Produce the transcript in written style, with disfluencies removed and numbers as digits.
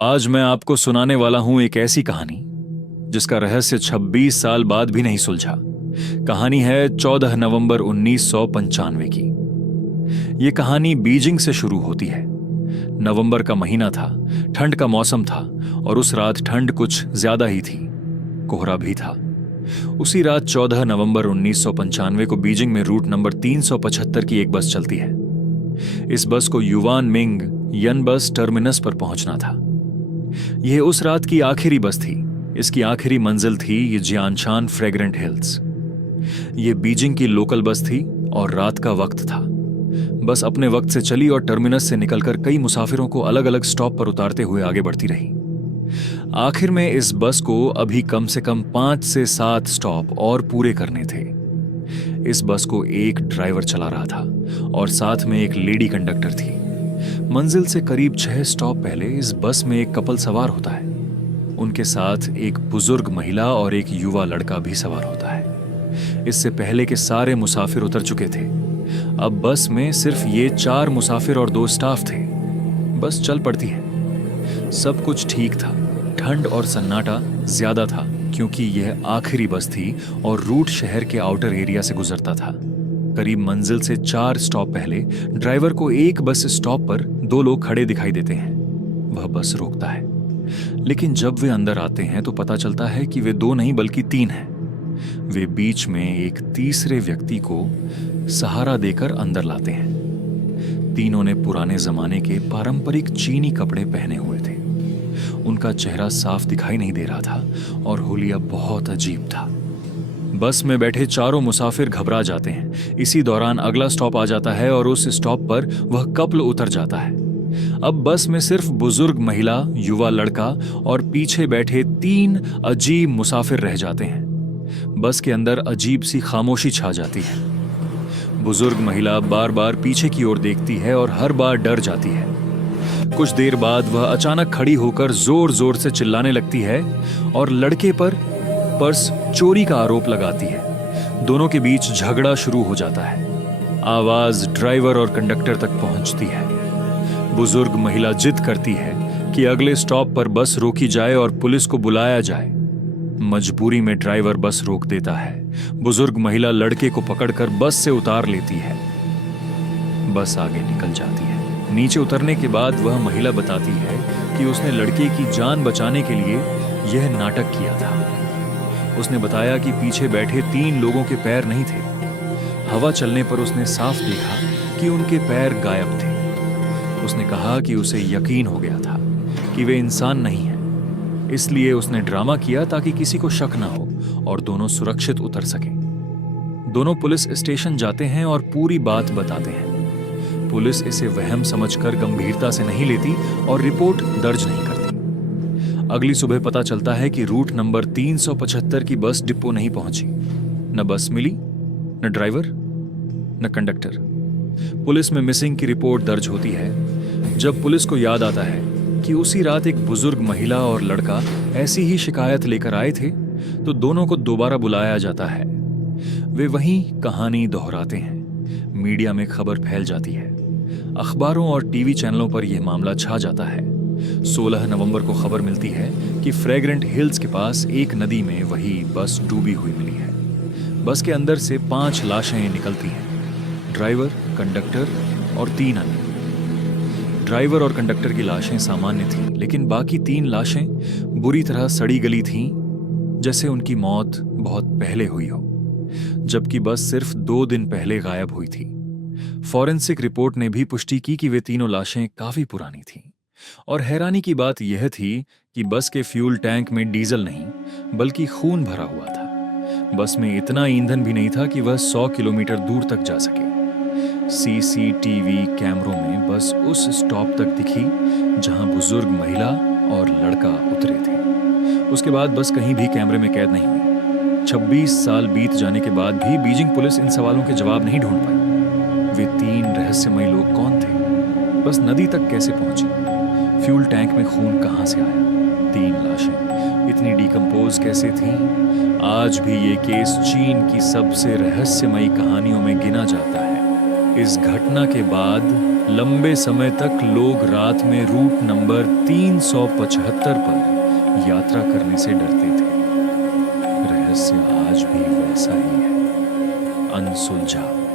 आज मैं आपको सुनाने वाला हूं एक ऐसी कहानी जिसका रहस्य 26 साल बाद भी नहीं सुलझा। कहानी है 14 नवंबर 1995 की। यह कहानी बीजिंग से शुरू होती है। नवंबर का महीना था, ठंड का मौसम था और उस रात ठंड कुछ ज्यादा ही थी। कोहरा भी था। उसी रात 14 नवंबर 1995 को बीजिंग में रूट नंबर 375 की एक बस चलती है। इस बस को युवान मिंग यन बस टर्मिनस पर पहुंचना था। यह उस रात की आखिरी बस थी। इसकी आखिरी मंजिल थी ये जियानशान फ्रेग्रेंट हिल्स। यह बीजिंग की लोकल बस थी और रात का वक्त था। बस अपने वक्त से चली और टर्मिनस से निकलकर कई मुसाफिरों को अलग अलग स्टॉप पर उतारते हुए आगे बढ़ती रही। आखिर में इस बस को अभी कम से कम 5 से 7 स्टॉप और पूरे करने थे। इस बस को एक ड्राइवर चला रहा था और साथ में एक लेडी कंडक्टर थी। मंजिल से करीब 6 स्टॉप पहले इस बस में एक कपल सवार होता है। उनके साथ एक बुजुर्ग महिला और एक युवा लड़का भी सवार होता है। इससे पहले के सारे मुसाफिर उतर चुके थे। अब बस में सिर्फ ये 4 मुसाफिर और 2 स्टाफ थे। बस चल पड़ती है। सब कुछ ठीक था। ठंड और सन्नाटा ज्यादा था क्योंकि यह आखिरी बस थी और रूट शहर के आउटर एरिया से गुजरता था। करीब मंजिल से 4 स्टॉप पहले ड्राइवर को एक बस स्टॉप पर 2 लोग खड़े दिखाई देते हैं। वह बस रोकता है, लेकिन जब वे अंदर आते हैं तो पता चलता है कि वे 2 नहीं बल्कि 3 हैं। वे बीच में एक तीसरे व्यक्ति को सहारा देकर अंदर लाते हैं। तीनों ने पुराने जमाने के पारंपरिक चीनी कपड़े पहने हुए थे। उनका चेहरा साफ दिखाई नहीं दे रहा था और हुलिया बहुत अजीब था। बस में बैठे चारों मुसाफिर घबरा जाते हैं। इसी दौरान अगला स्टॉप आ जाता है और उस स्टॉप पर वह कपल उतर जाता है। अब बस में सिर्फ बुजुर्ग महिला, युवा लड़का और पीछे बैठे 3 अजीब मुसाफिर रह जाते हैं। बस के अंदर अजीब सी खामोशी छा जाती है। बुजुर्ग महिला बार बार पीछे की ओर देखती है और हर बार डर जाती है। कुछ देर बाद वह अचानक खड़ी होकर जोर जोर से चिल्लाने लगती है और लड़के पर पर्स चोरी का आरोप लगाती है। दोनों के बीच झगड़ा शुरू हो जाता है। आवाज ड्राइवर और कंडक्टर तक पहुंचती है। बुजुर्ग महिला जिद करती है कि अगले स्टॉप पर बस रोकी जाए और पुलिस को बुलाया जाए। मजबूरी में ड्राइवर बस रोक देता है। बुजुर्ग महिला लड़के को पकड़कर बस से उतार लेती है। बस आगे निकल जाती है। नीचे उतरने के बाद वह महिला बताती है कि उसने लड़के की जान बचाने के लिए यह नाटक किया था। उसने बताया कि पीछे बैठे 3 लोगों के पैर नहीं थे। हवा चलने पर उसने साफ देखा कि उनके पैर गायब थे। उसने कहा कि उसे यकीन हो गया था कि वे इंसान नहीं हैं। इसलिए उसने ड्रामा किया ताकि किसी को शक ना हो और दोनों सुरक्षित उतर सकें। दोनों पुलिस स्टेशन जाते हैं और पूरी बात बताते हैं। पुलिस इसे वहम समझकर गंभीरता से नहीं लेती और रिपोर्ट दर्ज नहीं करती। अगली सुबह पता चलता है कि रूट नंबर 375 की बस डिपो नहीं पहुंची। न बस मिली, न ड्राइवर, न कंडक्टर। पुलिस में मिसिंग की रिपोर्ट दर्ज होती है। जब पुलिस को याद आता है कि उसी रात एक बुजुर्ग महिला और लड़का ऐसी ही शिकायत लेकर आए थे, तो दोनों को दोबारा बुलाया जाता है। वे वही कहानी दोहराते हैं। मीडिया में खबर फैल जाती है। अखबारों और टीवी चैनलों पर यह मामला छा जाता है। 16 नवंबर को खबर मिलती है कि फ्रेग्रेंट हिल्स के पास एक नदी में वही बस डूबी हुई मिली है। बस के अंदर से 5 लाशें निकलती हैं। ड्राइवर, कंडक्टर और 3 अन्य। ड्राइवर और कंडक्टर की लाशें सामान्य थीं, लेकिन बाकी 3 लाशें बुरी तरह सड़ी गली थीं, जैसे उनकी मौत बहुत पहले हुई हो, जबकि बस सिर्फ 2 दिन पहले गायब हुई थी। फॉरेंसिक रिपोर्ट ने भी पुष्टि की कि वे तीनों लाशें काफी पुरानी थीं। और हैरानी की बात यह थी कि बस के फ्यूल टैंक में डीजल नहीं बल्कि खून भरा हुआ था। बस में इतना ईंधन भी नहीं था कि वह 100 किलोमीटर दूर तक जा सके। सीसीटीवी कैमरों में बस उस स्टॉप तक दिखी जहां बुजुर्ग महिला और लड़का उतरे थे। उसके बाद बस कहीं भी कैमरे में कैद नहीं हुई। 26 साल बीत जाने के बाद भी बीजिंग पुलिस इन सवालों के जवाब नहीं ढूंढ पाई। वे 3 रहस्यमयी लोग कौन थे? बस नदी तक कैसे पहुंचे? फ्यूल टैंक में खून कहां से आया? 3 लाशें इतनी डिकम्पोज कैसे थीं? आज भी ये केस चीन की सबसे रहस्यमयी कहानियों में गिना जाता है। इस घटना के बाद लंबे समय तक लोग रात में रूट नंबर 375 पर यात्रा करने से डरते थे। रहस्य आज भी वैसा ही है, अनसुलझा।